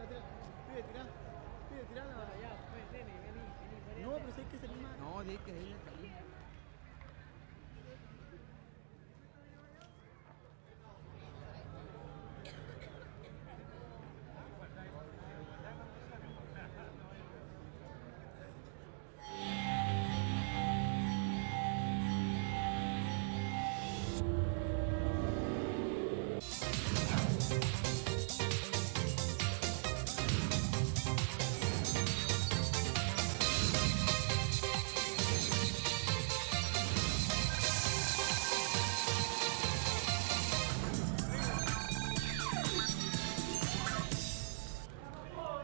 No, pero si hay que salir más. No, de que ahí.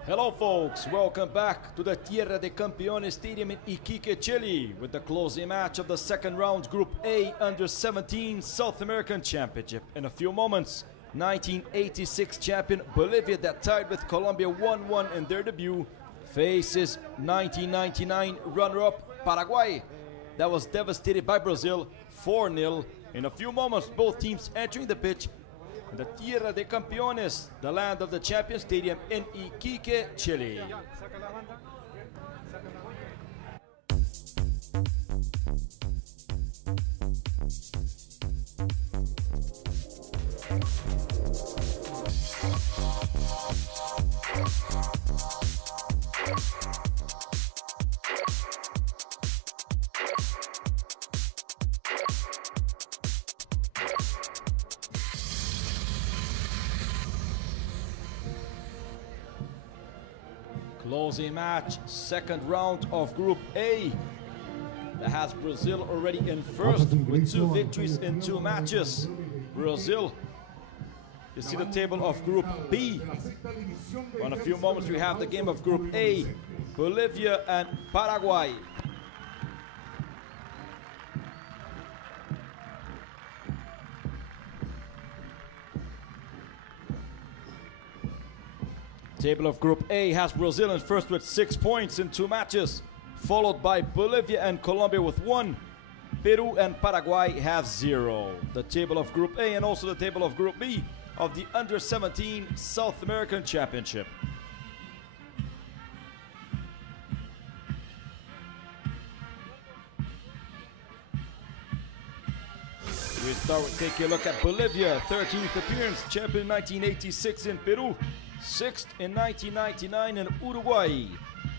Hello folks, welcome back to the Tierra de Campeones Stadium in Iquique, Chile with the closing match of the second round Group A Under-17 South American Championship. In a few moments, 1986 champion Bolivia that tied with Colombia 1-1 in their debut faces 1999 runner-up Paraguay that was devastated by Brazil 4-0. In a few moments, both teams entering the pitch in the Tierra de Campeones, the land of the champion stadium in Iquique, Chile. Closing match, second round of Group A. That has Brazil already in first with 2 victories in 2 matches. Brazil, you see the table of Group B. In a few moments we have the game of Group A, Bolivia and Paraguay. Table of Group A has Brazil in first with 6 points in 2 matches, followed by Bolivia and Colombia with 1. Peru and Paraguay have 0. The table of Group A and also the table of Group B of the Under-17 South American Championship. We start with taking a look at Bolivia, 13th appearance, champion 1986 in Peru, 6th in 1999 in Uruguay.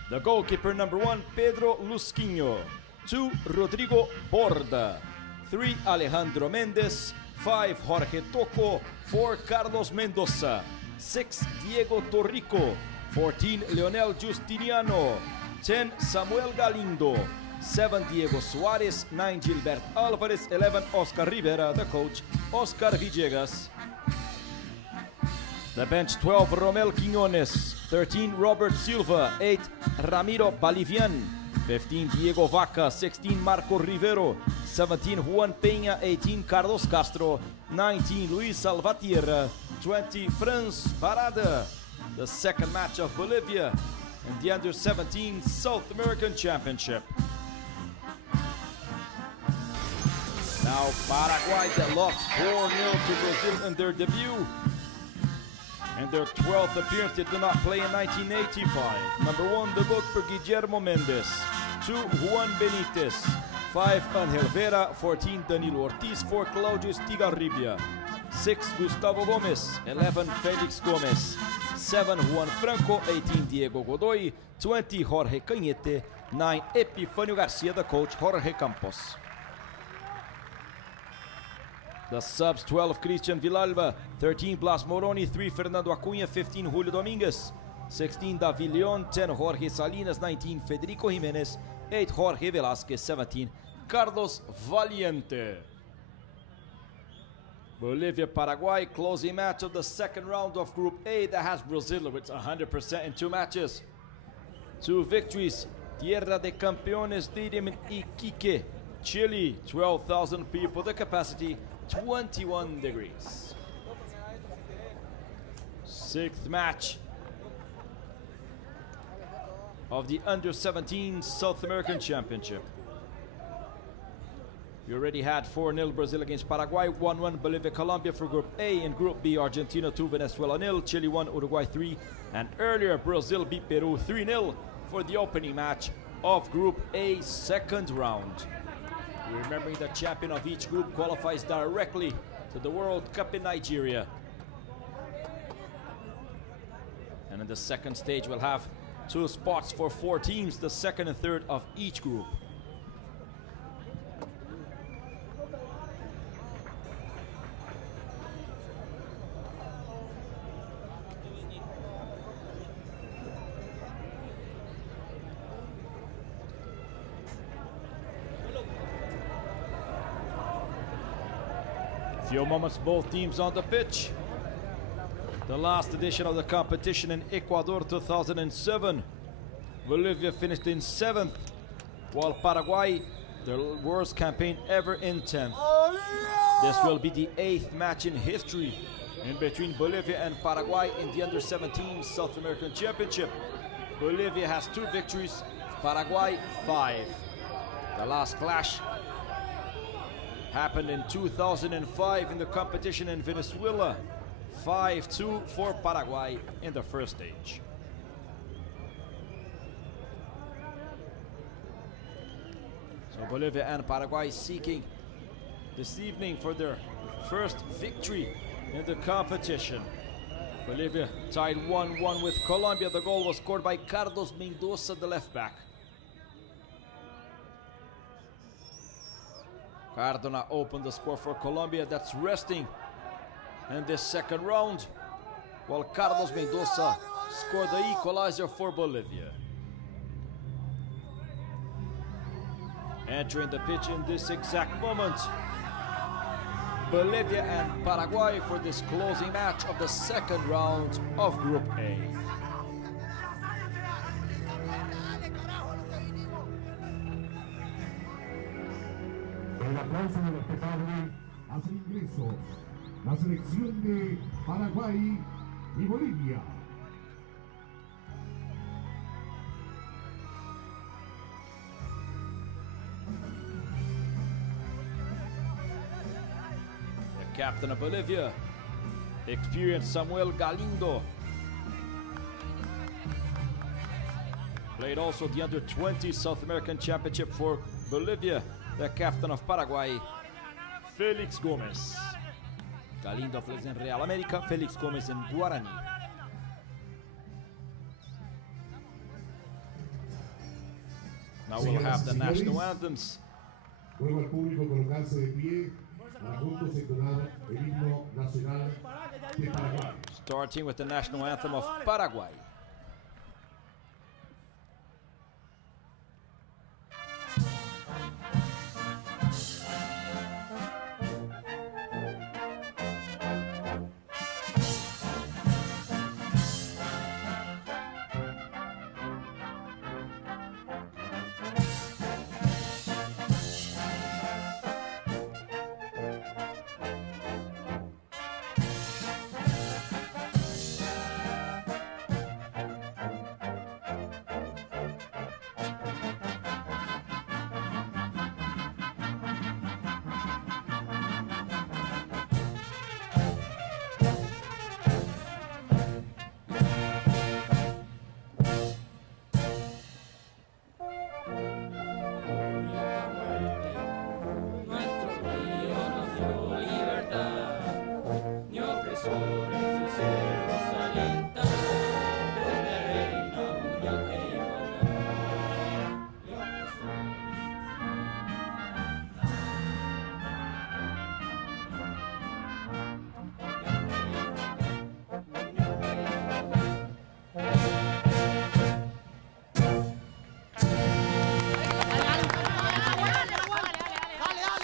The goalkeeper number 1, Pedro Lusquinho. 2, Rodrigo Borda. 3, Alejandro Mendes. 5, Jorge Tocco. 4, Carlos Mendoza. 6, Diego Torrico. 14, Leonel Justiniano. 10, Samuel Galindo. 7, Diego Suarez. 9, Gilbert Alvarez. 11, Oscar Rivera. The coach, Oscar Villegas. The bench, 12, Romel Quiñones. 13, Robert Silva. 8, Ramiro Bolivian. 15, Diego Vaca. 16, Marco Rivero. 17, Juan Peña. 18, Carlos Castro. 19, Luis Salvatierra. 20, Franz Parada. The second match of Bolivia in the Under-17 South American Championship. Now Paraguay that lost 4-0 to Brazil in their debut. In their 12th appearance, they did not play in 1985. Number 1, the goalkeeper Guillermo Mendes. 2, Juan Benitez. 5, Angel Vera. 14, Danilo Ortiz. 4, Claudio Estigarribia. 6, Gustavo Gomez. 11, Felix Gomez. 7, Juan Franco. 18, Diego Godoy. 20, Jorge Cañete. 9, Epifanio Garcia, the coach, Jorge Campos. The subs, 12, Christian Villalba. 13, Blas Moroni. 3, Fernando Acuña. 15, Julio Dominguez. 16, David Leon. 10, Jorge Salinas. 19, Federico Jimenez. 8, Jorge Velázquez. 17, Carlos Valiente. Bolivia-Paraguay, closing match of the second round of Group A that has Brazil with 100% in 2 matches. 2 victories. Tierra de Campeones Stadium in Iquique, Chile. 12,000 people, the capacity 21 degrees. 6th match of the Under-17 South American Championship. We already had 4-0 Brazil against Paraguay, 1-1 Bolivia, Colombia for Group A. In Group B, Argentina 2, Venezuela 0, Chile 1, Uruguay 3. And earlier, Brazil beat Peru 3-0 for the opening match of Group A, second round. Remembering the champion of each group qualifies directly to the World Cup in Nigeria. And in the second stage, we'll have 2 spots for 4 teams, the second and third of each group. Few moments, both teams on the pitch. The last edition of the competition in Ecuador 2007. Bolivia finished in 7th, while Paraguay, their worst campaign ever, in 10th. This will be the 8th match in history in between Bolivia and Paraguay in the Under-17 South American Championship. Bolivia has 2 victories, Paraguay 5. The last clash happened in 2005 in the competition in Venezuela. 5-2 for Paraguay in the first stage. So Bolivia and Paraguay seeking this evening for their first victory in the competition. Bolivia tied 1-1 with Colombia. The goal was scored by Carlos Mendoza, the left back. Cardona opened the score for Colombia, that's resting in this second round, while Carlos Mendoza scored the equalizer for Bolivia. Entering the pitch in this exact moment, Bolivia and Paraguay for this closing match of the second round of Group A. El aplauso de respetable hace ingreso la selección de Paraguay y Bolivia. The captain of Bolivia, experienced Samuel Galindo, played also the Under-20 South American Championship for Bolivia. The captain of Paraguay, Felix Gomez. Galindo plays in Real America, Felix Gomez in Guarani. Now we'll have the national anthems. Ruego al público colocarse de pie para juntos entonar el himno nacional de Paraguay. Starting with the national anthem of Paraguay.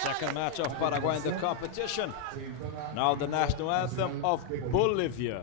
Second match of Paraguay in the competition. Now the national anthem of Bolivia.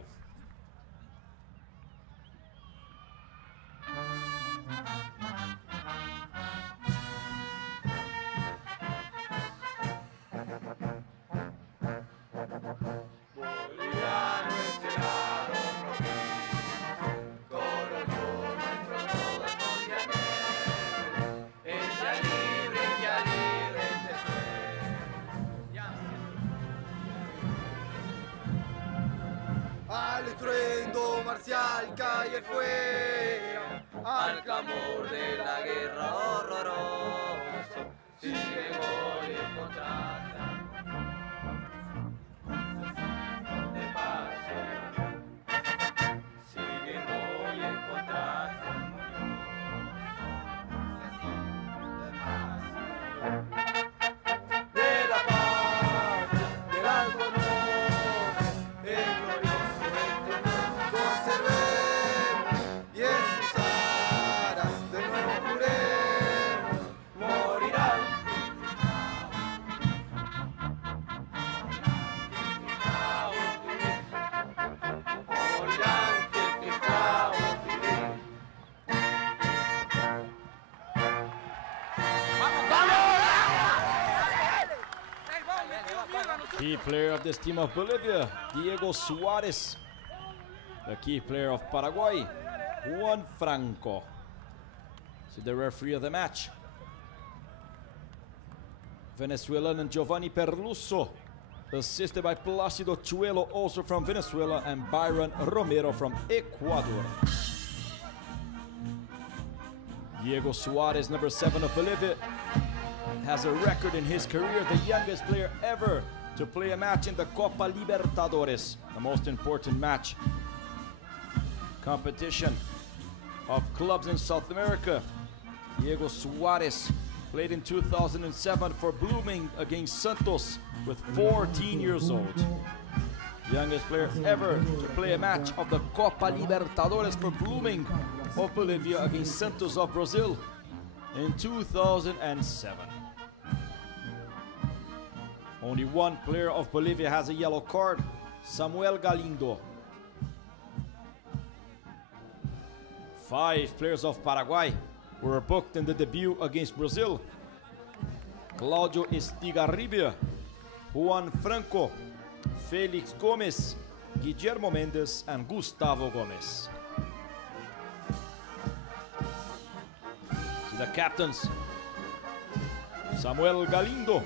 estruendo marcial cae fuera, al clamor de la guerra horroroso, sigue hoy en contrasta, de paso, sigue hoy en contrasta, de la patria, del alto honor, el glorioso eterno conservemos, y en sus aras de nuevo juremos, morirán. Morirán que esclavos vivir. Key player of this team of Bolivia, Diego Suarez. The key player of Paraguay, Juan Franco. So the referee of the match. Venezuelan and Giovanni Perluso, assisted by Placido Chuelo, also from Venezuela, and Byron Romero from Ecuador. Diego Suarez, number 7 of Bolivia, has a record in his career, the youngest player ever to play a match in the Copa Libertadores, the most important match competition of clubs in South America. Diego Suarez played in 2007 for Blooming against Santos with 14 years old. Youngest player ever to play a match of the Copa Libertadores for Blooming of Bolivia against Santos of Brazil in 2007. Only one player of Bolivia has a yellow card, Samuel Galindo. 5 players of Paraguay were booked in the debut against Brazil. Claudio Estigarribia, Juan Franco, Felix Gomez, Guillermo Mendes, and Gustavo Gomez. So the captains, Samuel Galindo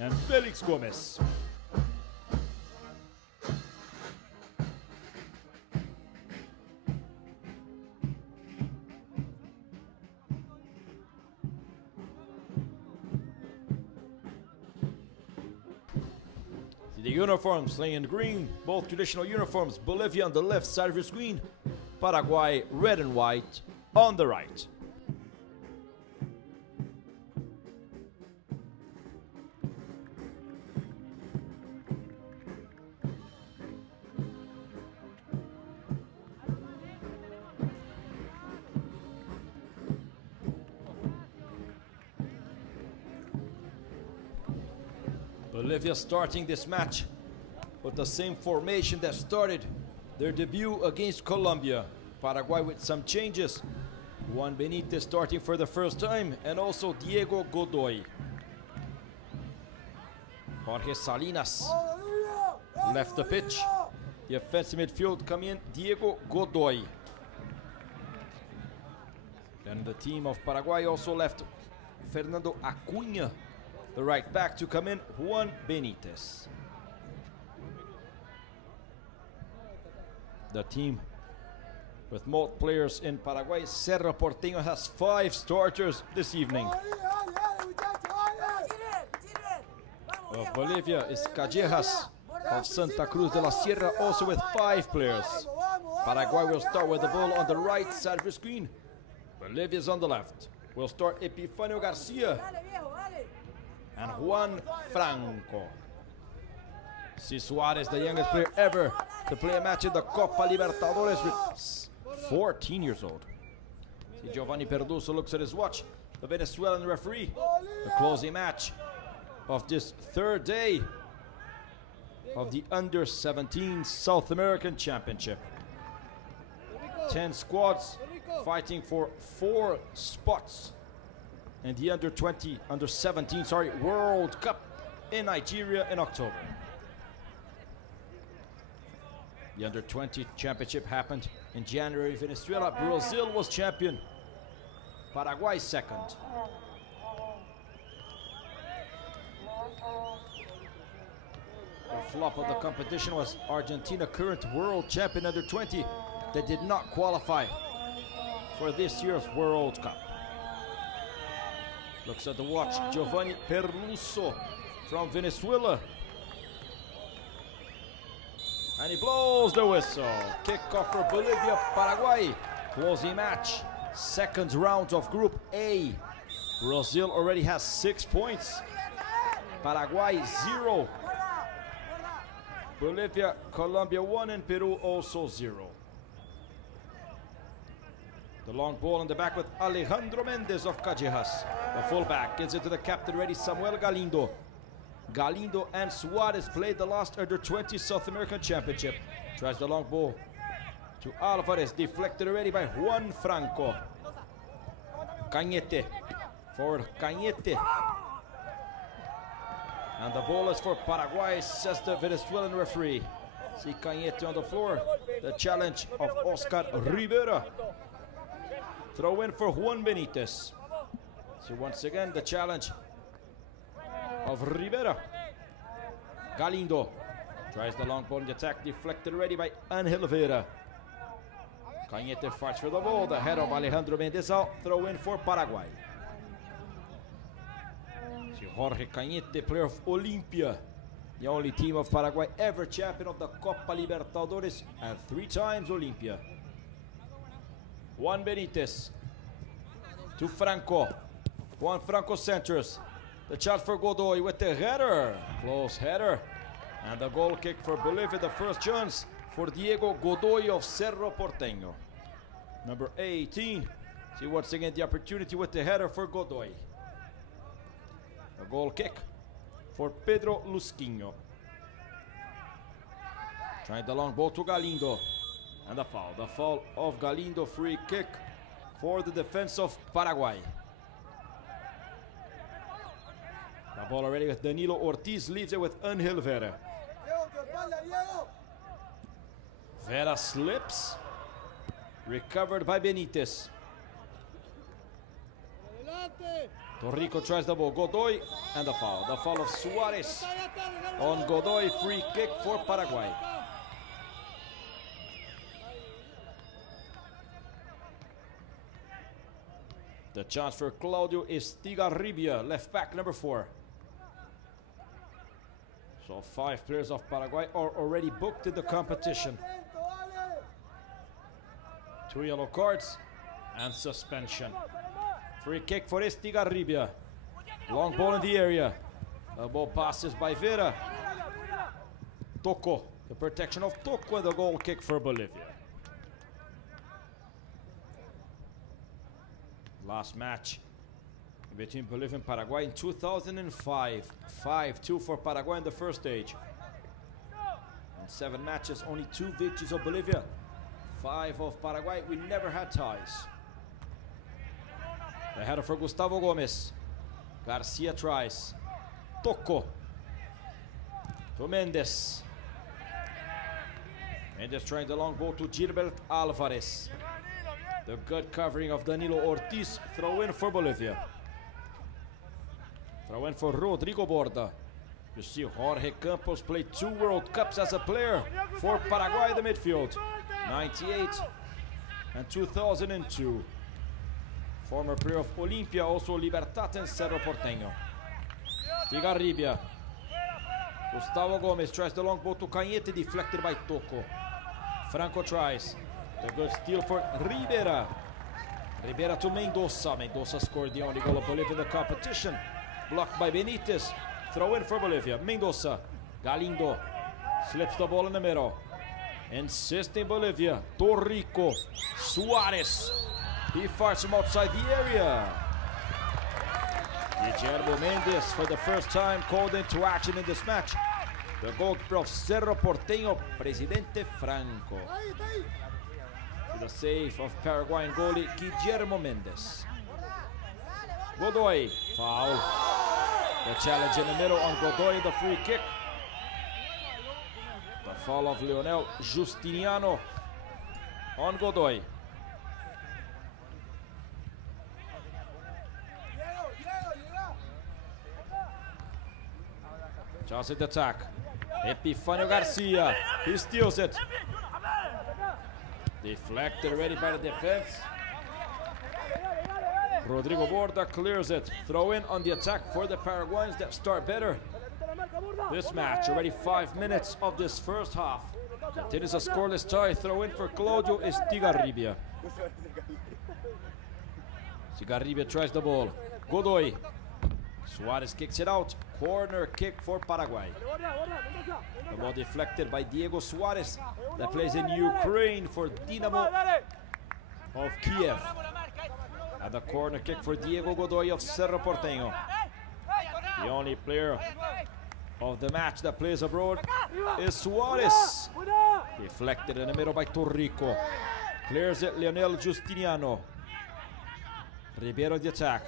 and Felix Gomez. The uniforms laying in green, both traditional uniforms. Bolivia on the left side of your screen, Paraguay red and white on the right. Bolivia starting this match with the same formation that started their debut against Colombia. Paraguay with some changes. Juan Benitez starting for the first time, and also Diego Godoy. Jorge Salinas left the pitch. The offensive midfield come in, Diego Godoy. And the team of Paraguay also left Fernando Acuña, the right back, to come in, Juan Benitez. The team with most players in Paraguay, Cerro Porteño, has 5 starters this evening. Of Bolivia is Callejas of Santa Cruz de la Sierra, also with 5 players. Paraguay will start with the ball on the right side of the screen. Bolivia is on the left. We'll start Epifanio Garcia and Juan Franco. Si Suarez, the youngest player ever to play a match in the Copa Libertadores, with 14 years old. Si Giovanni Perluso looks at his watch, the Venezuelan referee, the closing match of this 3rd day of the Under-17 South American Championship. 10 squads fighting for 4 spots in the Under-17 World Cup in Nigeria in October. The Under-20 Championship happened in January. Venezuela, Brazil was champion. Paraguay second. The flop of the competition was Argentina, current world champion under 20, that did not qualify for this year's World Cup. Looks at the watch, Giovanni Perluso from Venezuela. And he blows the whistle. Kickoff for Bolivia, Paraguay. Closing match, second round of Group A. Brazil already has 6 points. Paraguay 0. Bolivia, Colombia 1, and Peru also 0. The long ball in the back with Alejandro Mendez of Cajejas. The fullback gets it to the captain ready, Samuel Galindo. Galindo and Suarez played the last under-20 South American Championship. Tries the long ball to Alvarez, deflected already by Juan Franco. Cañete, forward Cañete. And the ball is for Paraguay, says the Venezuelan referee. See Cañete on the floor. The challenge of Oscar Rivera. Throw in for Juan Benitez. So once again, the challenge of Rivera. Galindo tries the long ball in the attack, deflected already by Angel Vera. Cañete fights for the ball. The head of Alejandro Mendez out. Throw in for Paraguay. So Jorge Cañete, player of Olimpia, the only team of Paraguay ever champion of the Copa Libertadores and 3 times Olimpia. Juan Benitez to Franco. Juan Franco centers. The shot for Godoy with the header. Close header. And the goal kick for Bolivia. The first chance for Diego Godoy of Cerro Porteño. Number 18. See once again the opportunity with the header for Godoy. The goal kick for Pedro Lusquinho. Trying the long ball to Galindo. And the foul. The foul of Galindo. Free kick for the defense of Paraguay. The ball already with Danilo Ortiz, leaves it with Angel Vera. Vera slips. Recovered by Benitez. Torrico tries the ball. Godoy and the foul. The foul of Suarez on Godoy. Free kick for Paraguay. The chance for Claudio Estigarribia, left back number 4. So 5 players of Paraguay are already booked in the competition. 2 yellow cards and suspension. Free kick for Estigarribia. Long ball in the area. The ball passes by Vera. Tocco, the protection of Tocco, and the goal kick for Bolivia. Last match between Bolivia and Paraguay in 2005. 5-2 for Paraguay in the first stage. In 7 matches, only 2 victories of Bolivia. 5 of Paraguay. We never had ties. The header for Gustavo Gomez. Garcia tries. Tocco. To Mendez. Mendez trying the long ball to Gilbert Alvarez. The good covering of Danilo Ortiz. Throw in for Bolivia. Throw in for Rodrigo Borda. You see Jorge Campos played 2 World Cups as a player for Paraguay in the midfield. 98 and 2002. Former player of Olimpia, also Libertad and Cerro Porteño. Estigarribia. Gustavo Gomez tries the long ball to Cañete, deflected by Tocco. Franco tries. The good steal for Rivera. Rivera to Mendoza. Mendoza scored the only goal of Bolivia in the competition. Blocked by Benitez. Throw in for Bolivia. Mendoza. Galindo slips the ball in the middle. Insisting Bolivia. Torrico. Suarez. He fires from outside the area. Guillermo Mendez for the first time called into action in this match. The goalkeeper of Cerro Porteño, Presidente Franco. The save of Paraguayan goalie Guillermo Mendez. Godoy, foul. The challenge in the middle on Godoy, the free kick. The foul of Leonel Justiniano on Godoy. Chance at attack. Epifanio Garcia, he steals it. Deflected already by the defense. Rodrigo Borda clears it. Throw in on the attack for the Paraguayans that start better. This match, already 5 minutes of this first half. It is a scoreless tie. Throw in for Claudio Estigarribia. Estigarribia tries the ball. Godoy. Suarez kicks it out. Corner kick for Paraguay. The ball deflected by Diego Suarez that plays in Ukraine for Dynamo of Kiev. And the corner kick for Diego Godoy of Cerro Porteño. The only player of the match that plays abroad is Suarez. Deflected in the middle by Torrico. Clears it Leonel Justiniano. Ribeiro the attack.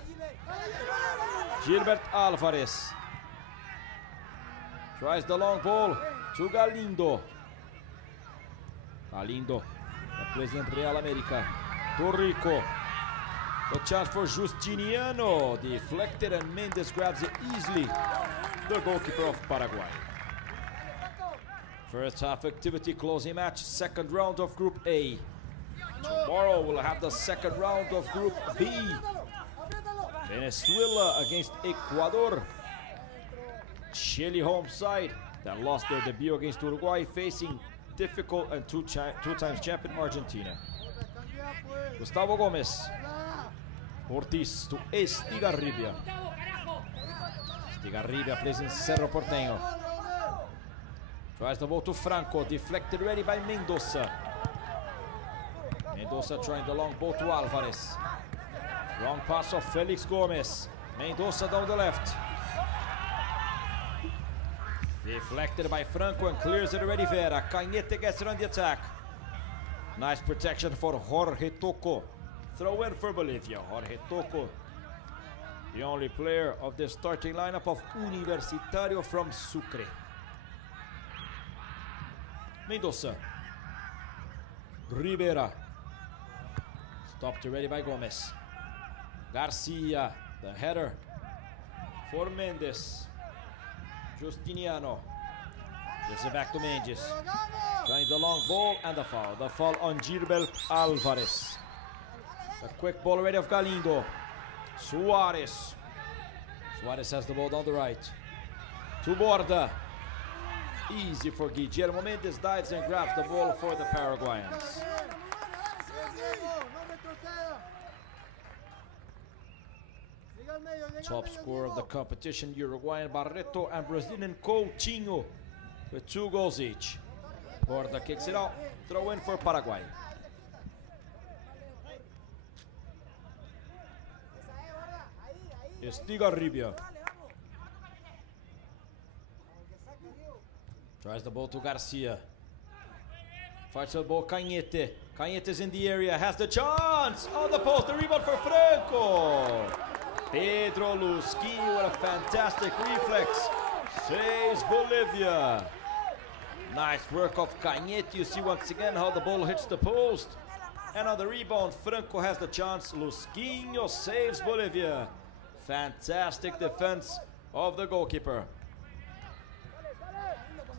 Gilbert Alvarez. Tries the long ball to Galindo. Galindo that plays in Real America. Torrico. The chance for Justiniano. Deflected and Mendes grabs it easily. The goalkeeper of Paraguay. First half activity, closing match, second round of Group A. Tomorrow we'll have the second round of Group B. Venezuela against Ecuador. Chile home side that lost their debut against Uruguay, facing difficult and two times champion Argentina. Gustavo Gomez. Ortiz to Estigarribia. Estigarribia plays in Cerro Porteño. Tries the ball to Franco, deflected ready by Mendoza. Mendoza trying the long ball to Alvarez. Long pass of Felix Gomez. Mendoza down the left. Deflected by Franco and clears it already Vera. Cañete gets it on the attack. Nice protection for Jorge Tocco. Throw in for Bolivia. Jorge Tocco, the only player of the starting lineup of Universitario from Sucre. Mendoza. Rivera. Stopped already by Gomez. Garcia, the header for Mendes. Justiniano. Gives it back to Mendes. Trying the long ball and the foul. The foul on Gilbert Alvarez. A quick ball already of Galindo. Suarez. Suarez has the ball down the right. To Borda. Easy for Guillermo Mendes. Dives and grabs the ball for the Paraguayans. Top scorer of the competition, Uruguayan Barreto and Brazilian Coutinho with 2 goals each. Borda kicks it out. Throw in for Paraguay. Estigarribia. Tries the ball to Garcia. Fights the ball, Cañete. Cañete's in the area, has the chance! On the post, the rebound for Franco! Pedro Lusquinho with a fantastic reflex. Saves Bolivia. Nice work of Cañete. You see once again how the ball hits the post. And on the rebound, Franco has the chance. Lusquinho saves Bolivia. Fantastic defense of the goalkeeper.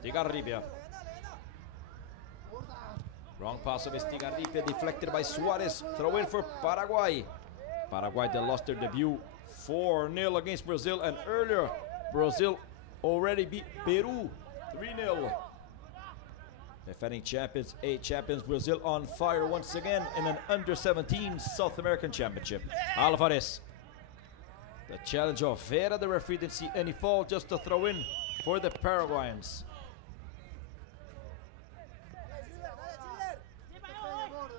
Estigarribia. Wrong pass of Estigarribia, deflected by Suarez. Throw in for Paraguay. Paraguay, they lost their debut 4-0 against Brazil, and earlier Brazil already beat Peru 3-0. Defending champions, 8 champions, Brazil on fire once again in an under-17 South American championship. Alvarez. The challenge of Vera, the referee didn't see any foul, just a throw in for the Paraguayans.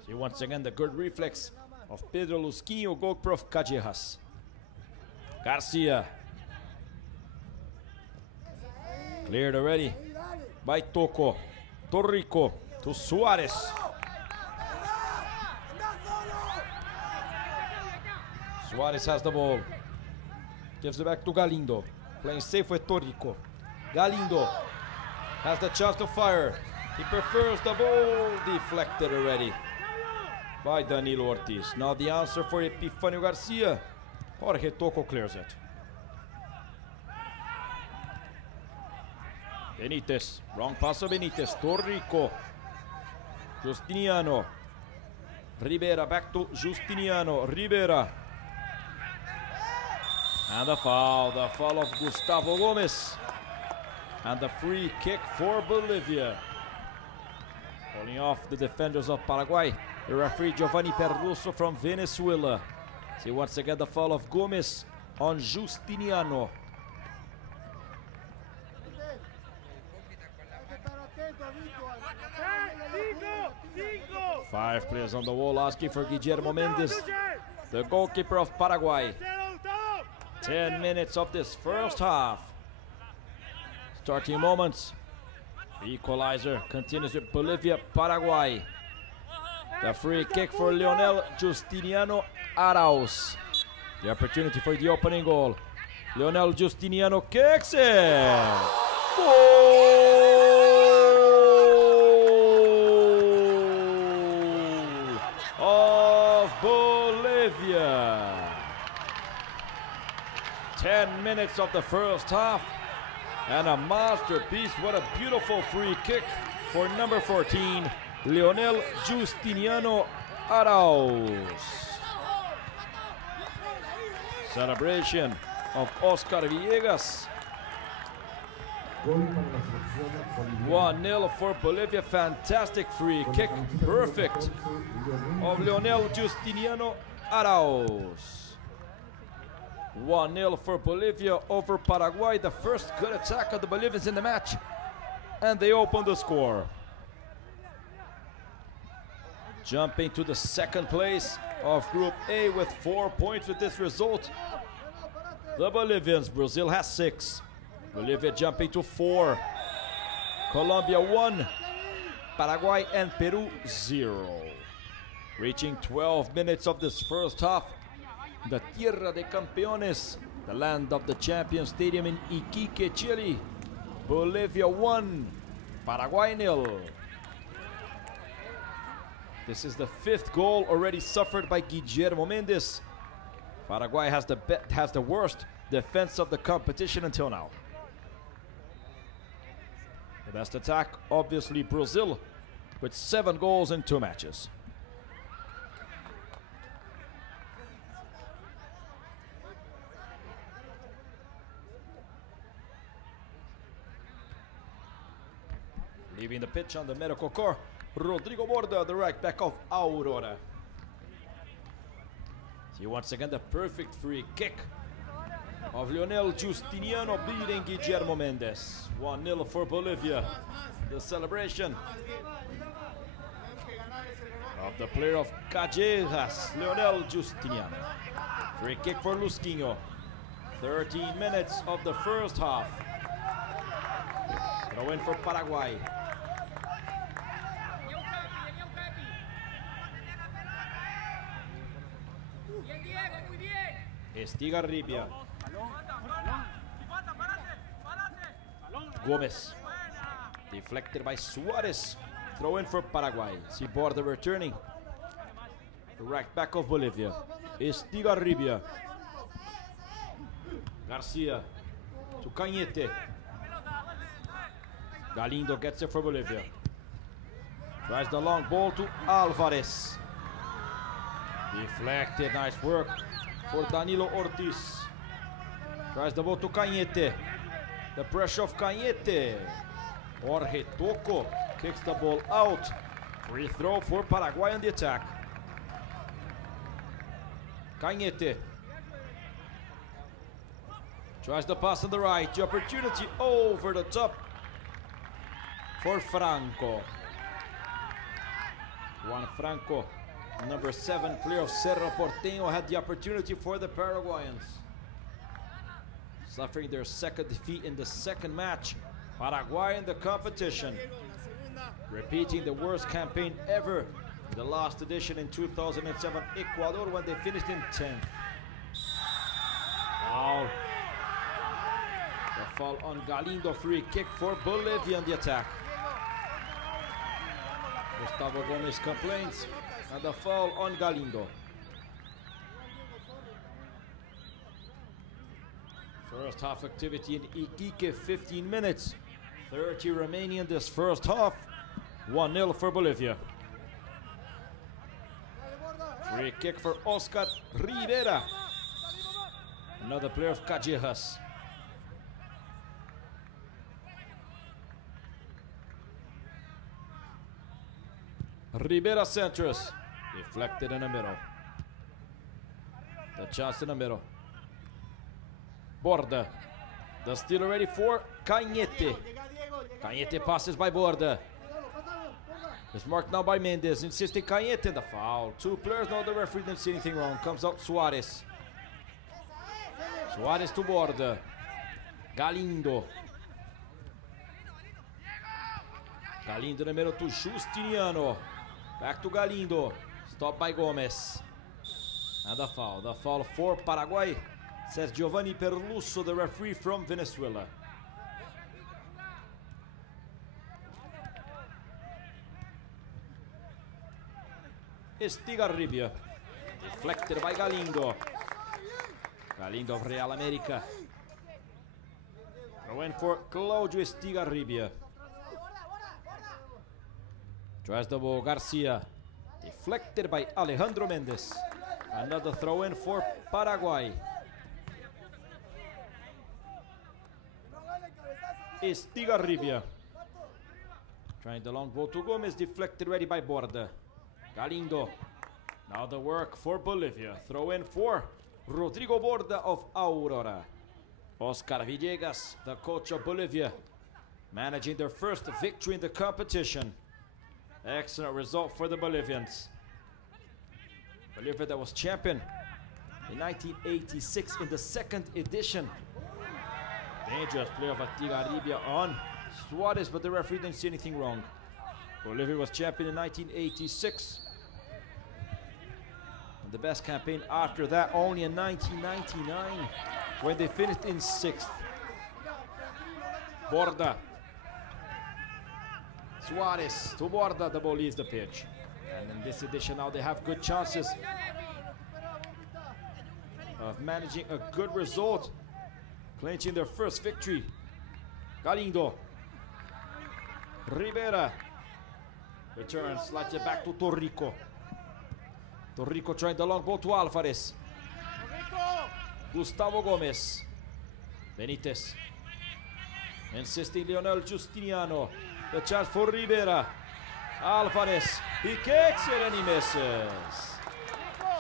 See once again the good reflex of Pedro Lusquinho, goalkeeper of Callejas. Garcia. Cleared already by Tocco. Torrico to Suarez. Suarez has the ball. Gives it back to Galindo. Playing safe with Torrico. Galindo has the chance to fire. He prefers the ball. Deflected already by Danilo Ortiz. Now the answer for Epifanio Garcia. Jorge Tocco clears it. Benitez, wrong pass of Benitez, Torrico, Justiniano, Rivera, back to Justiniano, Rivera. And the foul of Gustavo Gomez. And the free kick for Bolivia. Pulling off the defenders of Paraguay. The referee Giovanni Perruso from Venezuela. See once again the foul of Gomez on Justiniano. Five players on the wall asking for Guillermo Mendes, the goalkeeper of Paraguay. 10 minutes of this first half. Starting moments. Equalizer continues with Bolivia, Paraguay. The free kick for Leonel Justiniano Arauz. The opportunity for the opening goal. Leonel Justiniano kicks it. Goal of Bolivia. 10 minutes of the first half. And a masterpiece. What a beautiful free kick for number 14, Leonel Justiniano Arauz. Celebration of Oscar Villegas. 1-0 for Bolivia. Fantastic free kick. Perfect. Of Leonel Justiniano Arauz. 1-0 for Bolivia over Paraguay. The first good attack of the Bolivians in the match. And they open the score. Jumping to the second place of Group A with 4 points with this result. The Bolivians. Brazil has 6. Bolivia jumping to 4. Colombia 1. Paraguay and Peru 0. Reaching 12 minutes of this first half. The Tierra de Campeones, the land of the champion stadium in Iquique, Chile. Bolivia 1, Paraguay 0. This is the 5th goal already suffered by Guillermo Mendes. Paraguay has the worst defense of the competition until now. The best attack, obviously Brazil, with 7 goals in 2 matches. Leaving the pitch on the medical core, Rodrigo Borda, the right back of Aurora. See once again the perfect free kick of Leonel Justiniano beating Guillermo Mendes. 1-0 for Bolivia. The celebration of the player of Callejas, Leonel Justiniano. Free kick for Lusquinho. 13 minutes of the first half. Throw in for Paraguay. Estigarribia. Gomez. Deflected by Suarez. Throw in for Paraguay. See Borda returning. The right back of Bolivia. Estigarribia. Garcia. To Cañete. Galindo gets it for Bolivia. Tries the long ball to Alvarez. Deflected. Nice work for Danilo Ortiz. Tries the ball to Cañete. The pressure of Cañete. Jorge Toco kicks the ball out. Free throw for Paraguay on the attack. Cañete. Tries the pass on the right. The opportunity over the top for Franco. Juan Franco, number 7 player of Cerro Porteño, had the opportunity for the Paraguayans. Suffering their second defeat in the second match. Paraguay in the competition. Repeating the worst campaign ever. The last edition in 2007, Ecuador, when they finished in 10th. Foul. The foul on Galindo, free kick for Bolivia on the attack. Gustavo Gomez complains, and the foul on Galindo. First half activity in Iquique, 15 minutes. 30 remaining in this first half. 1-0 for Bolivia. Free kick for Oscar Rivera, another player of Callejas. Rivera centers, deflected in the middle. The chance in the middle. Borda, the steal ready for Cañete. Cañete passes by Borda. It's marked now by Mendes, insisting Cañete in the foul. Two players, no, the referee didn't see anything wrong. Comes out Suarez. Suarez to Borda. Galindo. Galindo in the middle to Justiniano. Back to Galindo. Stopped by Gomez. And the foul. The foul for Paraguay, says Giovanni Perluso, the referee from Venezuela. Estigarribia. Deflected by Galindo. Galindo of Real America. Went for Claudio Estigarribia. Tries the ball, Garcia. Deflected by Alejandro Mendes. Another throw in for Paraguay. Estigarribia. Trying the long ball to Gomez, deflected ready by Borda. Galindo. Now the work for Bolivia. Throw in for Rodrigo Borda of Aurora. Oscar Villegas, the coach of Bolivia, managing their first victory in the competition. Excellent result for the Bolivians. Bolivia that was champion in 1986 in the second edition. Dangerous play of Estigarribia on Suarez, but the referee didn't see anything wrong. Bolivia was champion in 1986. And the best campaign after that only in 1999, when they finished in 6th. Borda. Suarez to Borda, the ball leaves the pitch. And in this edition now they have good chances of managing a good result, clinching their first victory. Galindo. Rivera. Returns, slides it back to Torrico. Torrico trying the long ball to Alvarez. Gustavo Gomez. Benitez. Insisting Lionel Justiniano. The chance for Rivera. Alvarez. He kicks it and he misses.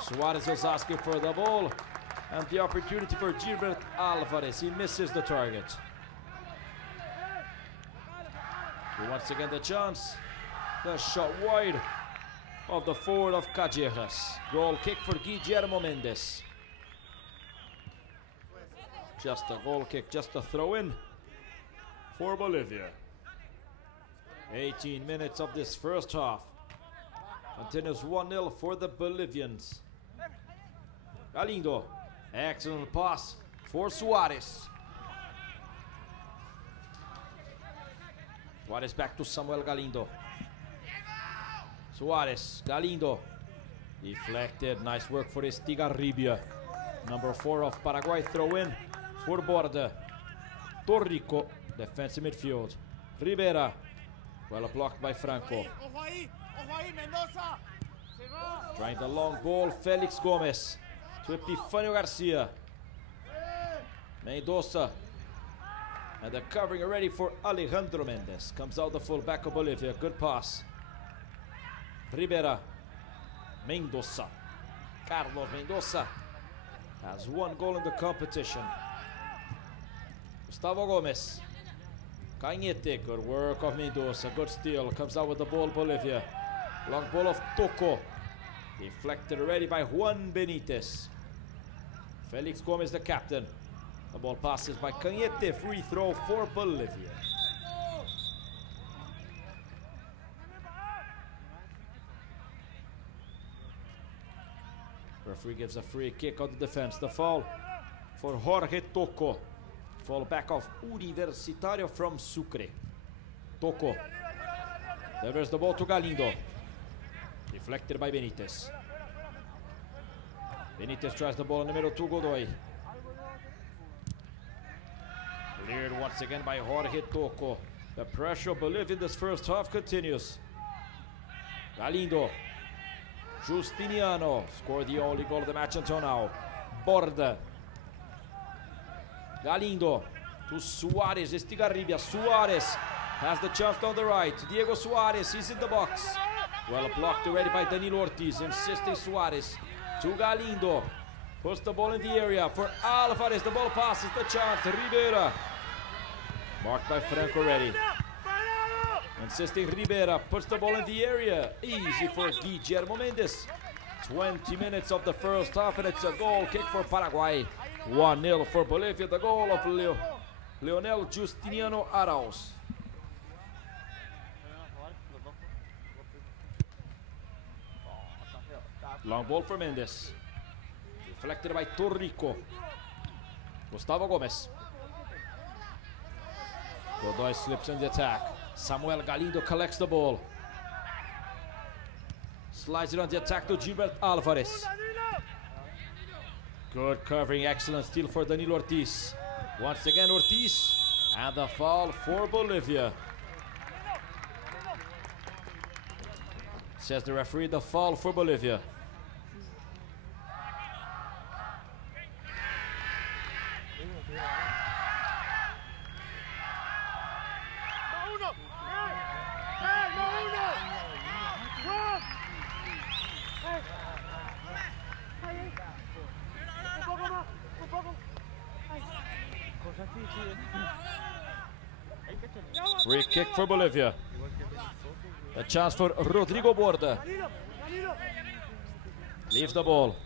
Suarez was asking for the ball and the opportunity for Gilbert Alvarez. He misses the target. Once again the chance. The shot wide of the forward of Callejas. Goal kick for Guillermo Mendes. Just a goal kick, just a throw in for Bolivia. 18 minutes of this first half. Continues 1-0 for the Bolivians. Galindo. Excellent pass for Suarez. Suarez back to Samuel Galindo. Suarez, Galindo. Deflected, nice work for Estigarribia. Number 4 of Paraguay, throw in for Borda. Torrico, defensive midfield. Rivera, well blocked by Franco. Trying the long ball, Felix Gomez to Epifanio Garcia. Mendoza. And the covering ready for Alejandro Mendes. Comes out the fullback of Bolivia, good pass. Rivera. Mendoza. Carlos Mendoza has 1 goal in the competition. Gustavo Gomez. Cañete, good work of Mendoza, good steal. Comes out with the ball, Bolivia. Long ball of Tocco. Deflected already by Juan Benitez. Felix Gomez, the captain. The ball passes by Cañete, free throw for Bolivia. Referee gives a free kick on the defense. The foul for Jorge Tocco. Fall back of Universitario from Sucre. Tocco. Delivers the ball to Galindo. Deflected by Benitez. Benitez tries the ball in the middle to Godoy. Cleared once again by Jorge Tocco. The pressure of Bolivia in this first half continues. Galindo. Justiniano scored the only goal of the match until now. Borda. Galindo to Suarez. Estigarribia. Suarez has the chance down the right. Diego Suarez is in the box. Well blocked already by Danilo Ortiz. Insisting Suarez to Galindo. Puts the ball in the area for Alvarez. The ball passes the chance. Rivera. Marked by Franco already. Insisting Rivera puts the ball in the area. Easy for Guillermo Mendes. 20 minutes of the first half and it's a goal kick for Paraguay. 1-0 for Bolivia. The goal of Leonel Justiniano Arauz. Long ball for Mendes. Deflected by Torrico. Gustavo Gomez. Godoy slips in the attack. Samuel Galindo collects the ball. Slides it on the attack to Gilbert Alvarez. Good covering, excellent steal for Danilo Ortiz. Once again Ortiz. And the foul for Bolivia. Says the referee, the foul for Bolivia. Free kick for Bolivia. A chance for Rodrigo Borda. Leaves the ball.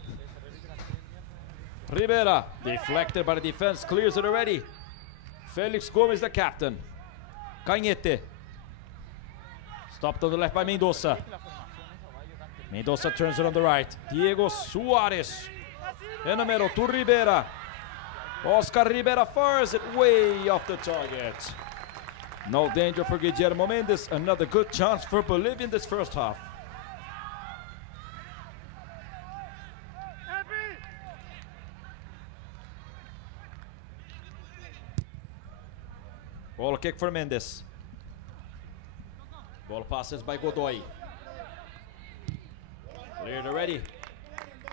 Rivera, deflected by the defense, clears it already. Felix Gomez, the captain. Cañete. Stopped on the left by Mendoza. Mendoza turns it on the right. Diego Suarez. In the middle to Rivera. Oscar Rivera fires it way off the target. No danger for Guillermo Mendes. Another good chance for Bolivia in this first half. Ball kick for Mendes. Ball passes by Godoy. Cleared already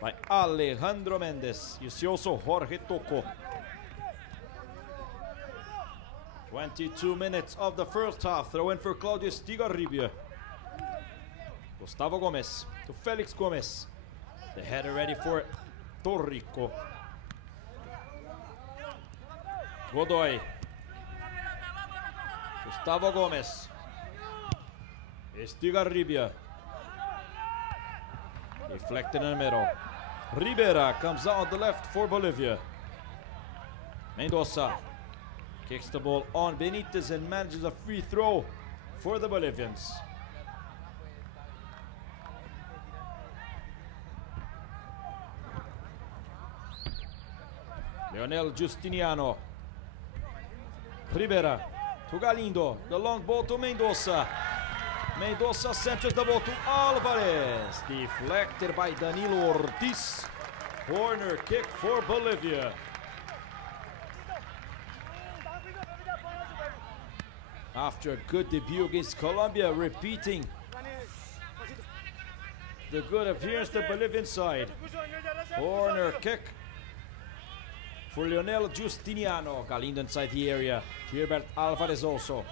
by Alejandro Mendes. You see also Jorge Tocco. 22 minutes of the first half. Throw in for Claudio Estigarribia. Gustavo Gomez to Felix Gomez. The header ready for Torrico. Godoy. Gustavo Gomez. Estigarribia. Deflected in the middle. Rivera comes out on the left for Bolivia. Mendoza kicks the ball on Benitez and manages a free throw for the Bolivians. Leonel Justiniano. Rivera to Galindo. The long ball to Mendoza. Mendoza centers the ball to Alvarez. Deflected by Danilo Ortiz. Corner kick for Bolivia. After a good debut against Colombia, repeating the good appearance the Bolivian side. Corner kick for Leonel Justiniano. Galindo inside the area. Gilbert Alvarez also.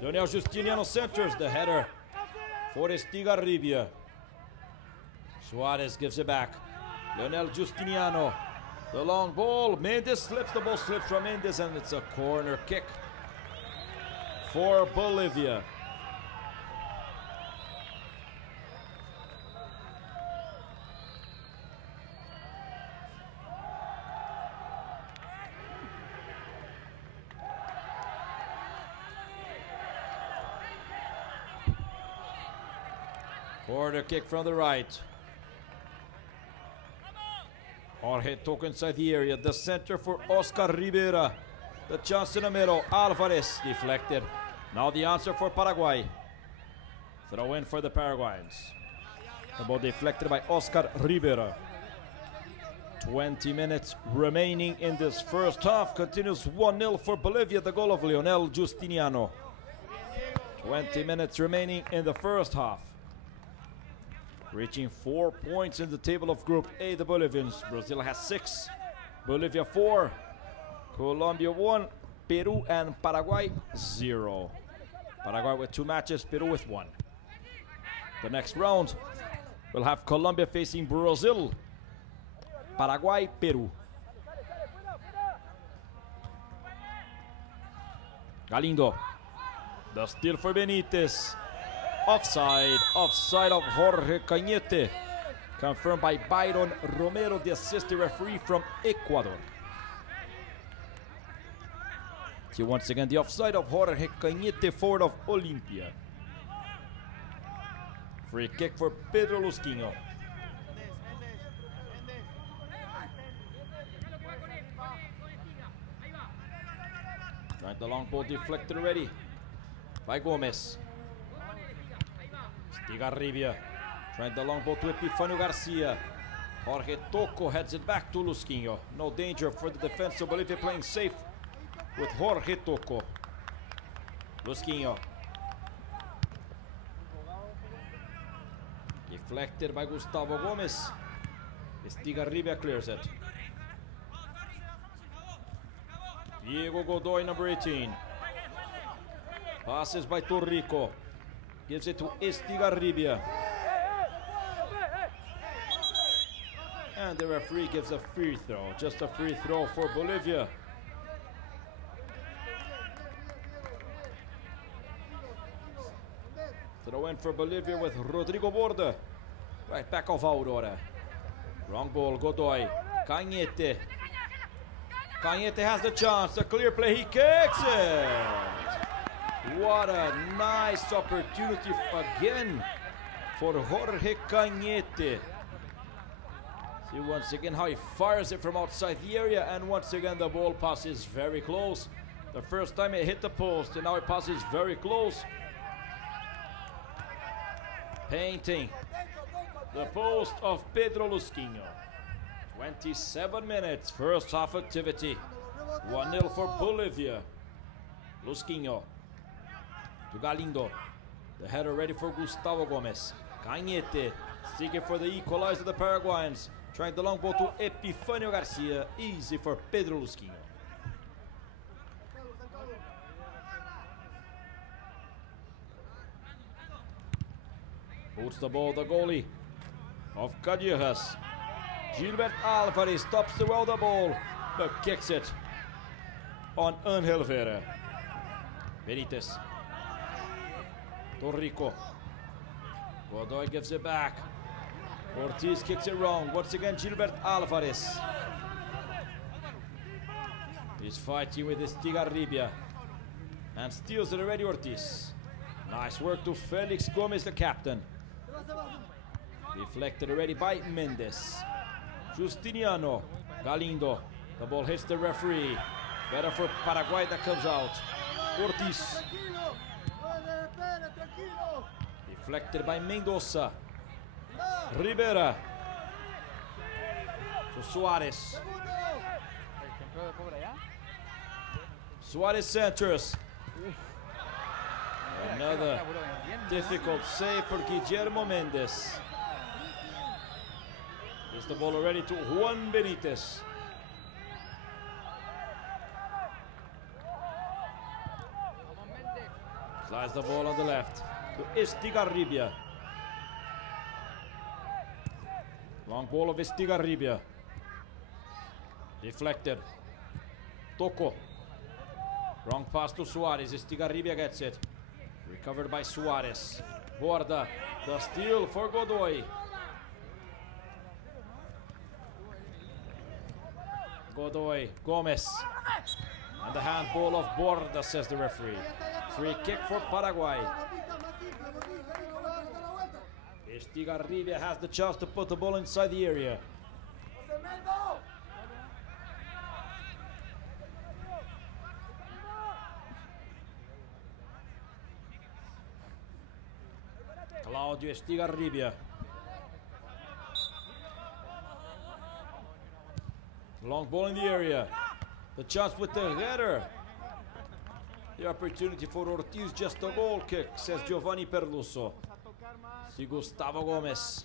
Leonel Justiniano centers the header for Estigarribia. Suarez gives it back. Leonel Justiniano. The long ball. Mendes slips. The ball slips from Mendes and it's a corner kick for Bolivia. Corner kick from the right. Jorge Tocco inside the area. The center for Oscar Rivera. The chance in the middle. Alvarez deflected. Now the answer for Paraguay. Throw in for the Paraguayans. The ball deflected by Oscar Rivera. 20 minutes remaining in this first half. Continues 1-0 for Bolivia, the goal of Leonel Justiniano. 20 minutes remaining in the first half. Reaching 4 points in the table of Group A, the Bolivians. Brazil has 6, Bolivia 4, Colombia 1, Peru and Paraguay 0. Paraguay with 2 matches, Peru with 1. The next round will have Colombia facing Brazil, Paraguay, Peru. Galindo, the steal for Benitez. Offside of Jorge Cañete. Confirmed by Byron Romero, the assistant referee from Ecuador. See once again the offside of Jorge Cañete, forward of Olimpia. Free kick for Pedro Lusquinho. Right, the long ball deflected already by Gomez. Estigarribia trying the long ball to Epifanio Garcia. Jorge Tocco heads it back to Lusquinho. No danger for the defense of Bolivia, playing safe with Jorge Tocco. Lusquinho. Deflected by Gustavo Gomez. Estigarribia clears it. Diego Godoy, number 18. Passes by Torrico. Gives it to Estigarribia. And the referee gives a free throw. Just a free throw for Bolivia. Throw in for Bolivia with Rodrigo Borda. Right back of Aurora. Wrong ball, Godoy. Cañete. Cañete has the chance. A clear play, he kicks it. What a nice opportunity again for Jorge Cañete. See once again how he fires it from outside the area, and once again the ball passes very close. The first time it hit the post, and now it passes very close. Painting the post of Pedro Lusquinho. 27 minutes, first half activity. 1-0 for Bolivia. Lusquinho to Galindo. The header ready for Gustavo Gomez. Cañete seeking for the equalizer of the Paraguayans. Trying the long ball to Epifanio Garcia. Easy for Pedro Lusquinho. Puts the ball, the goalie of Callejas. Gilbert Alvarez stops the well the ball, but kicks it on Angel Vera. Benitez. Torrico. Godoy gives it back. Ortiz kicks it wrong. Once again, Gilbert Alvarez. He's fighting with Estigarribia and steals it already, Ortiz. Nice work to Felix Gomez, the captain. Deflected already by Mendes. Justiniano. Galindo. The ball hits the referee. Better for Paraguay, that comes out. Ortiz. Deflected by Mendoza. Rivera. To Suarez. Suarez centers. Another difficult save for Guillermo Mendes. Gives the ball already to Juan Benitez. Slides the ball on the left to Estigarribia. Long ball of Estigarribia. Deflected. Tocco. Wrong pass to Suarez. Estigarribia gets it. Recovered by Suarez. Borda. The steal for Godoy. Godoy. Gomez. And the handball of Borda, says the referee. Free kick for Paraguay. Estigarribia has the chance to put the ball inside the area. Claudio Estigarribia. Long ball in the area. The chance with the header. The opportunity for Ortiz, just a goal kick, says Giovanni Perluso. See Gustavo Gomez.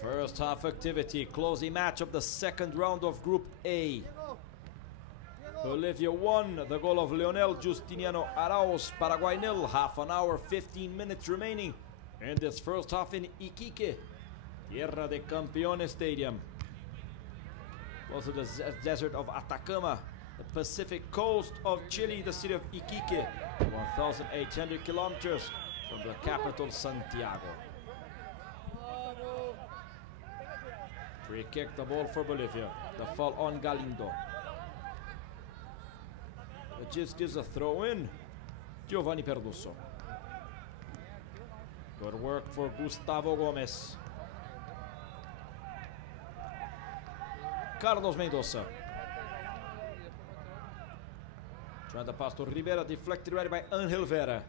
First half activity, closing match of the second round of Group A. Bolivia 1, the goal of Leonel Justiniano Arauz, Paraguay 0, half an hour, 15 minutes remaining in this first half in Iquique, Tierra de Campeones Stadium. Close to the desert of Atacama, the Pacific coast of Chile, the city of Iquique, 1,800 kilometers from the capital Santiago. Free kick, the ball for Bolivia, the foul on Galindo. It just gives a throw in. Giovanni Perluso. Good work for Gustavo Gomez. Carlos Mendoza. Trying to pass to Rivera, deflected ready by Angel Vera.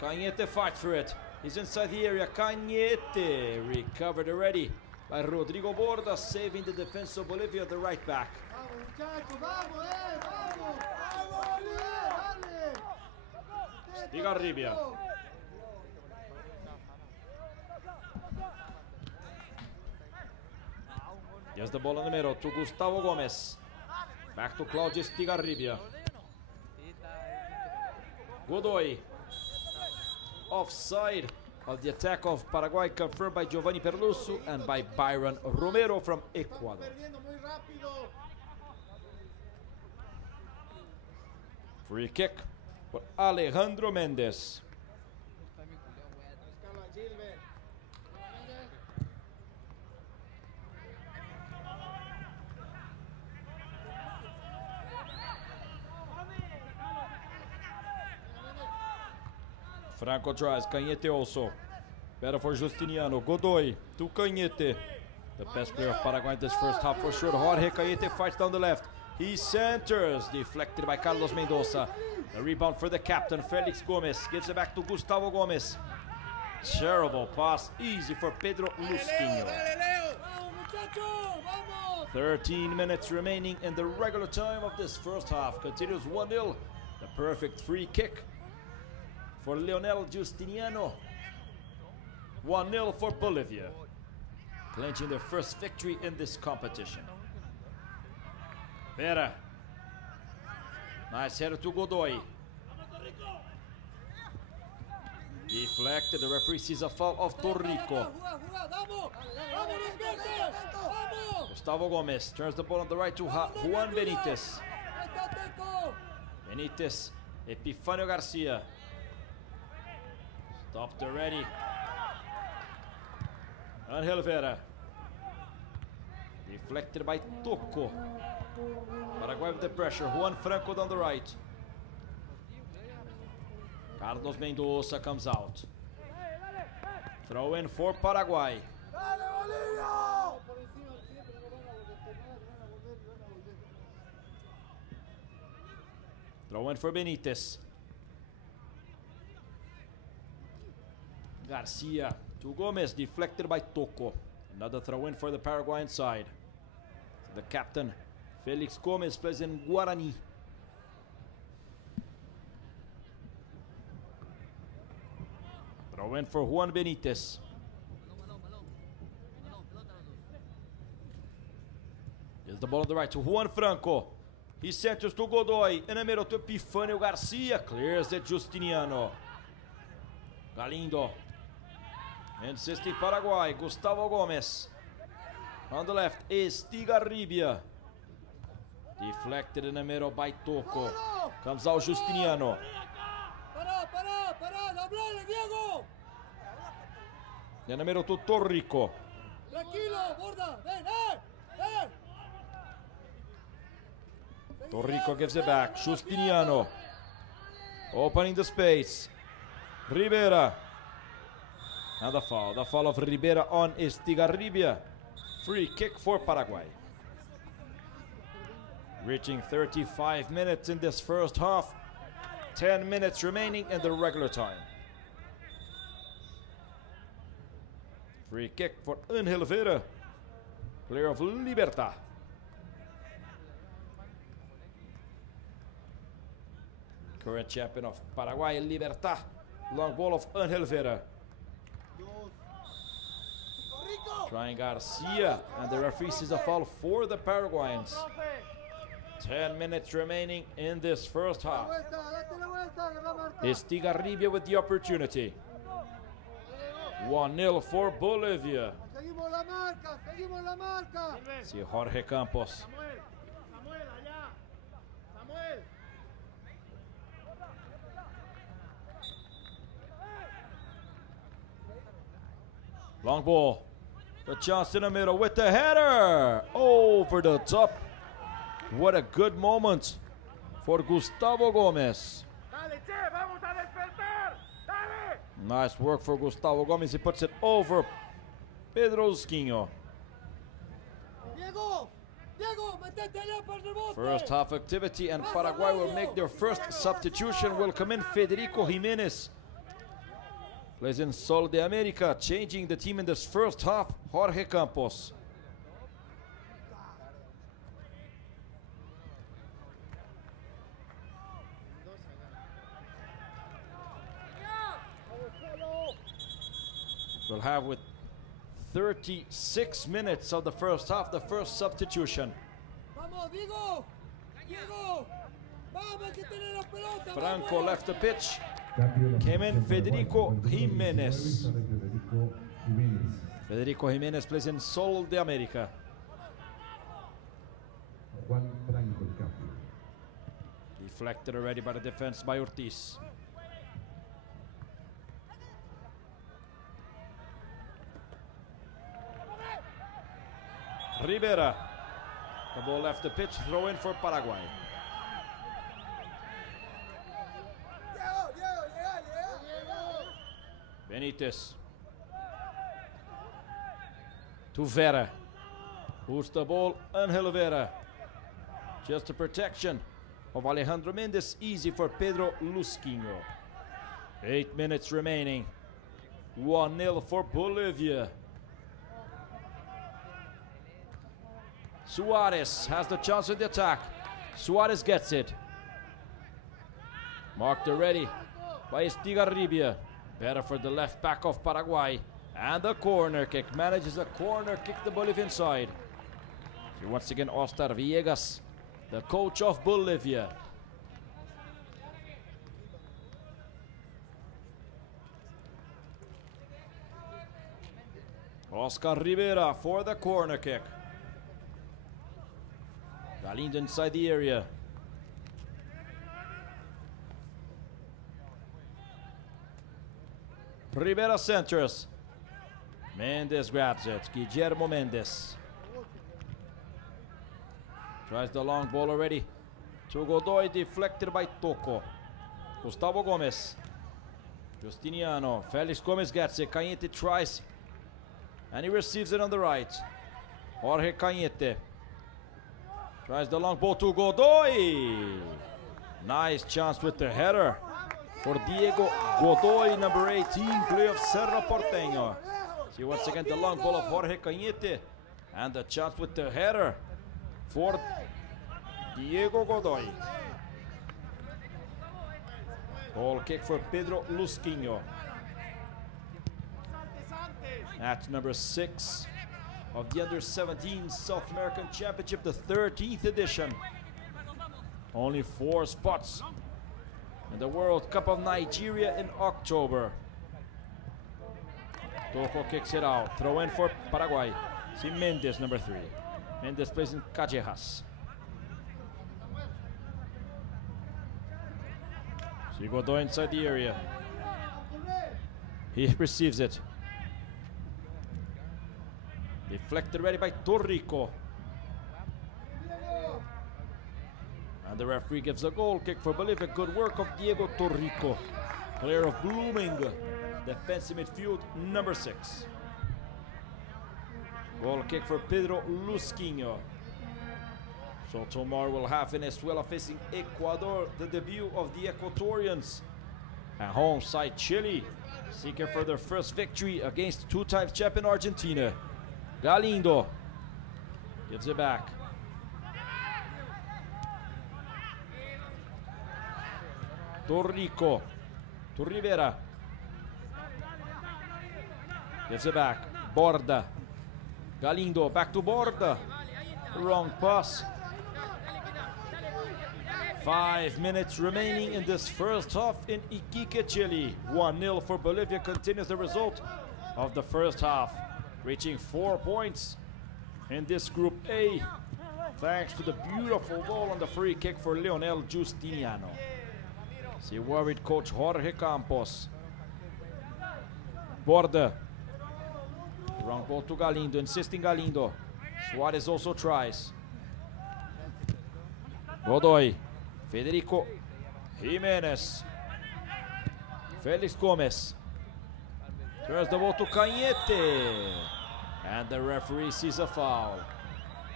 Cañete fights for it. He's inside the area. Cañete recovered already by Rodrigo Borda, saving the defense of Bolivia, the right back. Stigarribia. Here's the ball in the middle to Gustavo Gomez. Back to Claudio Stigarribia. Godoy. Offside of the attack of Paraguay, confirmed by Giovanni Perluso and by Byron Romero from Ecuador. Free kick for Alejandro Mendez. Franco tries, Cañete also. Better for Justiniano. Godoy to Cañete. The best player of Paraguay this first half for sure. Jorge Cañete fights down the left. He centers, deflected by Carlos Mendoza. The rebound for the captain, Felix Gomez. Gives it back to Gustavo Gomez. Terrible pass, easy for Pedro Lusquinho. 13 minutes remaining in the regular time of this first half. Continues 1-0. The perfect free kick for Leonel Justiniano. 1-0 for Bolivia, clinching their first victory in this competition. Vera. Nice header to Godoy. Deflected, the referee sees a foul of Torrico. Gustavo Gomez turns the ball on the right to Juan Benitez. Benitez, Epifanio Garcia. Stopped already. Angel Vera. Deflected by Tocco. Paraguay with the pressure. Juan Franco down the right. Carlos Mendoza comes out. Throw in for Paraguay. Throw in for Benitez. Garcia to Gomez, deflected by Tocco. Another throw in for the Paraguayan side. The captain, Felix Gomez, plays in Guarani. Throw in for Juan Benitez. Here's the ball on the right to Juan Franco. He centers to Godoy. In the middle to Epifanio Garcia. Clears it, Justiniano. Galindo. Insisting Paraguay. Gustavo Gomez. On the left is Stigarribia. Deflected in the middle by Tocco. Comes out Justiniano. In the middle to Torrico. Torrico gives it back. Justiniano. Opening the space. Rivera. Now the foul. The foul of Rivera on Stigarribia. Free kick for Paraguay. Reaching 35 minutes in this first half. 10 minutes remaining in the regular time. Free kick for Angel Vera, player of Libertad. Current champion of Paraguay, Libertad. Long ball of Angel Vera. Trying Garcia, and the referee sees a foul for the Paraguayans. 10 minutes remaining in this first half. Estigarribia with the opportunity. 1-0 for Bolivia. See Jorge Campos. Long ball. The chance in the middle with the header. Over the top. What a good moment for Gustavo Gomez. Nice work for Gustavo Gomez. He puts it over Pedro Lusquinho. First half activity, and Paraguay will make their first substitution. Will come in Federico Jimenez. Plays in Sol de America, changing the team in this first half, Jorge Campos. We'll have with 36 minutes of the first half, the first substitution. Franco left the pitch. Came in Federico Jimenez. Federico Jimenez plays in Sol de America. Deflected already by the defense by Ortiz. Rivera. The ball left the pitch, throw in for Paraguay. Benitez. To Vera. Puts the ball, Angel Vera. Just the protection of Alejandro Mendes. Easy for Pedro Lusquinho. 8 minutes remaining. 1-0 for Bolivia. Suarez has the chance in the attack. Suarez gets it. Marked already by Estigarribia. Better for the left back of Paraguay. And the corner kick. Manages a corner kick the Bolivian side. So once again, Oscar Villegas, the coach of Bolivia. Oscar Rivera for the corner kick. Galindo inside the area. Rivera centers. Mendes grabs it. Guillermo Mendes. Tries the long ball already. To Godoy, deflected by Tocco. Gustavo Gomez. Justiniano. Felix Gomez gets it. Cañete tries. And he receives it on the right. Jorge Cañete. Tries the long ball to Godoy. Nice chance with the header for Diego Godoy, number 18, player of Cerro Porteño. See once again the long ball of Jorge Cañete. And the chance with the header for Diego Godoy. Goal kick for Pedro Lusquinho. Match number 6 of the Under-17 South American Championship, the 13th edition. Only 4 spots in the World Cup of Nigeria in October. Tocco kicks it out. Throw in for Paraguay. See Mendes, number 3. Mendes plays in Callejas. See Godoy inside the area. He receives it. Deflected ready by Torrico. And the referee gives a goal kick for Bolivia. Good work of Diego Torrico, player of Blooming, defensive midfield, number 6. Goal kick for Pedro Lusquinho. So tomorrow we'll have Venezuela facing Ecuador, the debut of the Ecuadorians. And home side Chile seeking for their first victory against two-time champion Argentina. Galindo gives it back. Torrico to Rivera. Gives it back. Borda. Galindo back to Borda. Wrong pass. 5 minutes remaining in this first half in Iquique, Chile. 1-0 for Bolivia continues the result of the first half, reaching 4 points in this Group A, thanks to the beautiful goal on the free kick for Leonel Justiniano. See worried coach Jorge Campos. Borda. Wrong ball to Galindo, insisting Galindo. Suarez also tries. Godoy. Federico Jimenez. Felix Gomez. Turns the ball to Cañete. And the referee sees a foul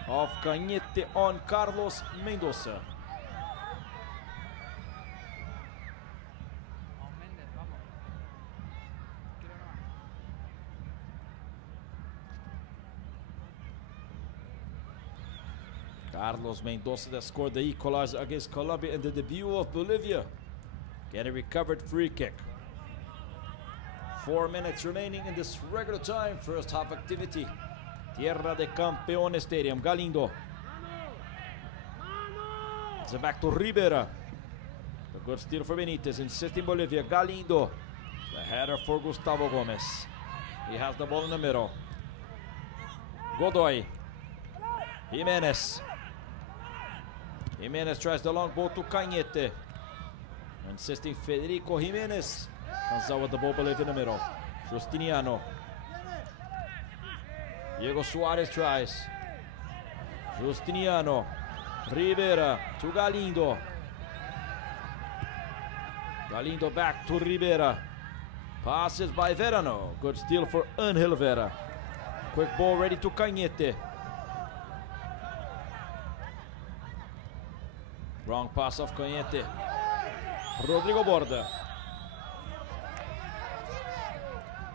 of Cañete on Carlos Mendoza. Carlos Mendoza that scored the equalizer against Colombia in the debut of Bolivia. Getting recovered free kick. 4 minutes remaining in this regular time first half activity. Tierra de Campeones Stadium. Galindo. It's back to Rivera. A good steal for Benitez, insisting Bolivia. Galindo. The header for Gustavo Gomez. He has the ball in the middle. Godoy. Jimenez. Jimenez tries the long ball to Cañete. Insisting Federico Jimenez. Comes out with the ball, Bolivia in the middle. Justiniano. Diego Suarez tries. Justiniano. Rivera to Galindo. Galindo back to Rivera. Passes by Verano. Good steal for Angel Vera. Quick ball ready to Cañete. Wrong pass of Cañete. Rodrigo Borda.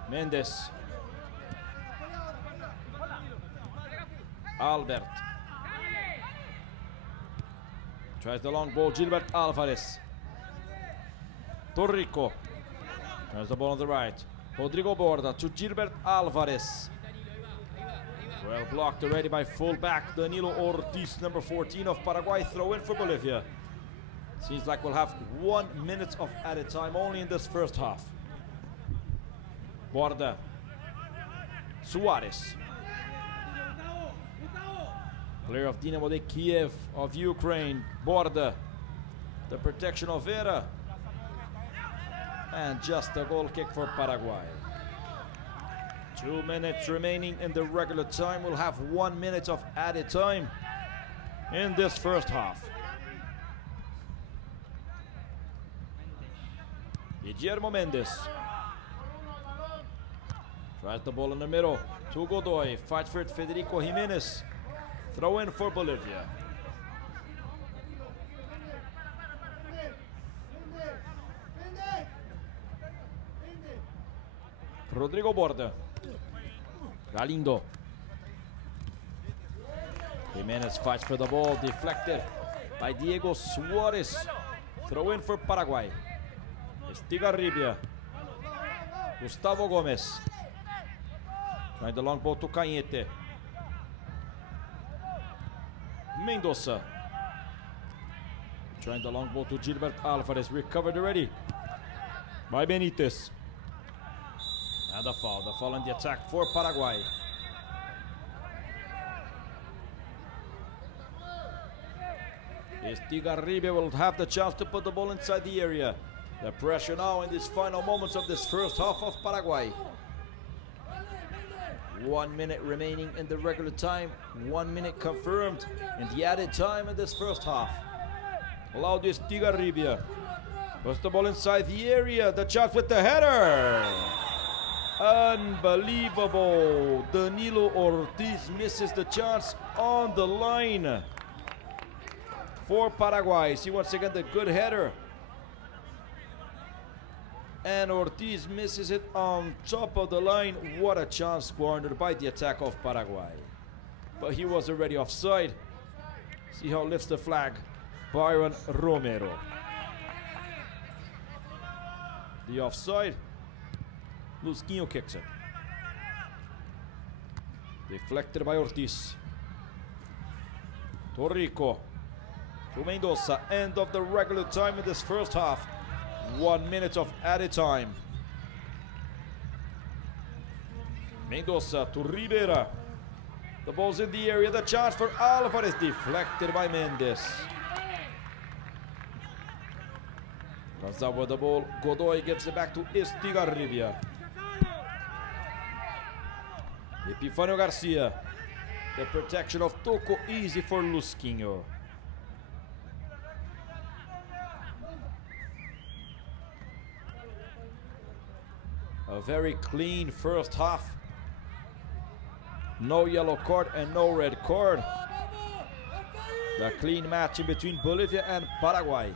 Mendes. Albert. Tries the long ball, Gilbert Alvarez. Torrico. Tries the ball on the right. Rodrigo Borda to Gilbert Alvarez. Well blocked already by fullback Danilo Ortiz, number 14 of Paraguay. Throw in for Bolivia. Seems like we'll have 1 minute of added time only in this first half. Borda. Suarez. Player of Dynamo de Kiev of Ukraine. Borda. The protection of Vera. And just a goal kick for Paraguay. 2 minutes remaining in the regular time. We'll have 1 minute of added time in this first half. Guillermo Mendes. Tries the ball in the middle to Godoy. Fights for it, Federico Jimenez. Throw in for Bolivia. Rodrigo Borda. Galindo. Jimenez fights for the ball, deflected by Diego Suarez. Throw in for Paraguay. Estigarribia. Gustavo Gomez. Trying the long ball to Cañete. Mendoza. Trying the long ball to Gilbert Alvarez. Recovered already by Benitez. And the foul. The foul in the attack for Paraguay. Estigarribia will have the chance to put the ball inside the area. The pressure now in these final moments of this first half of Paraguay. 1 minute remaining in the regular time. 1 minute confirmed in the added time in this first half. Claudio Estigarribia puts the ball inside the area. The shot with the header. Unbelievable. Danilo Ortiz misses the chance on the line for Paraguay. See once again the good header And Ortiz misses it on top of the line. What a chance squandered by the attack of Paraguay. But he was already offside. See how lifts the flag. Byron Romero. The offside. Lusquinho kicks it. Deflected by Ortiz. Torrico to Mendoza. End of the regular time in this first half. 1 minute of added time. Mendoza to Rivera. The ball's in the area. The chance for Alvarez. Deflected by Mendes. Comes up with the ball. Godoy gives it back to Estigarribia. Epifanio Garcia. The protection of Toko easy for Lusquinho. A very clean first half. No yellow card and no red card. The clean match in between Bolivia and Paraguay.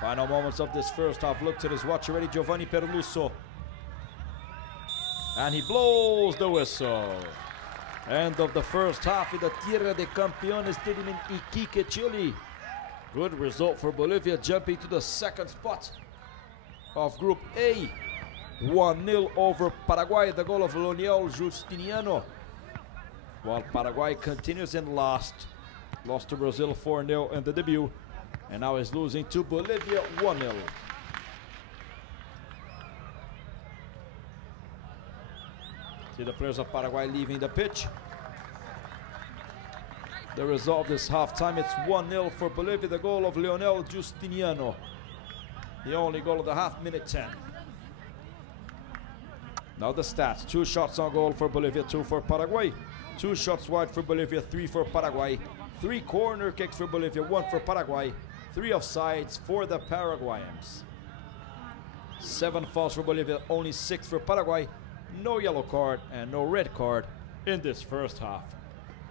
Final moments of this first half. Look to his watch already, Giovanni Perluso. And he blows the whistle. End of the first half in the Tierra de Campeones Stadium in Iquique, Chile. Good result for Bolivia, jumping to the second spot of Group A. 1-0 over Paraguay, the goal of Leonel Justiniano. While Paraguay continues in last. Lost to Brazil 4-0 in the debut. And now is losing to Bolivia 1-0. See the players of Paraguay leaving the pitch. The result of this halftime, it's 1-0 for Bolivia. The goal of Leonel Justiniano. The only goal of the half, minute 10. Now the stats. 2 shots on goal for Bolivia, 2 for Paraguay. 2 shots wide for Bolivia, 3 for Paraguay. 3 corner kicks for Bolivia, 1 for Paraguay. 3 offsides for the Paraguayans. 7 fouls for Bolivia, only 6 for Paraguay. No yellow card and no red card in this first half.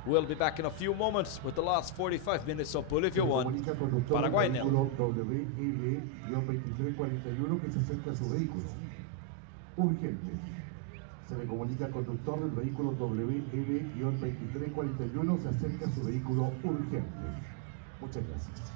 We'll be back in a few moments with the last 45 minutes of Bolivia 1, Paraguay 0. WL-2341 que se acerca a su vehículo. Urgente. Se le comunica al conductor del vehículo WL-2341 se acerca a su vehículo urgente. Muchas gracias.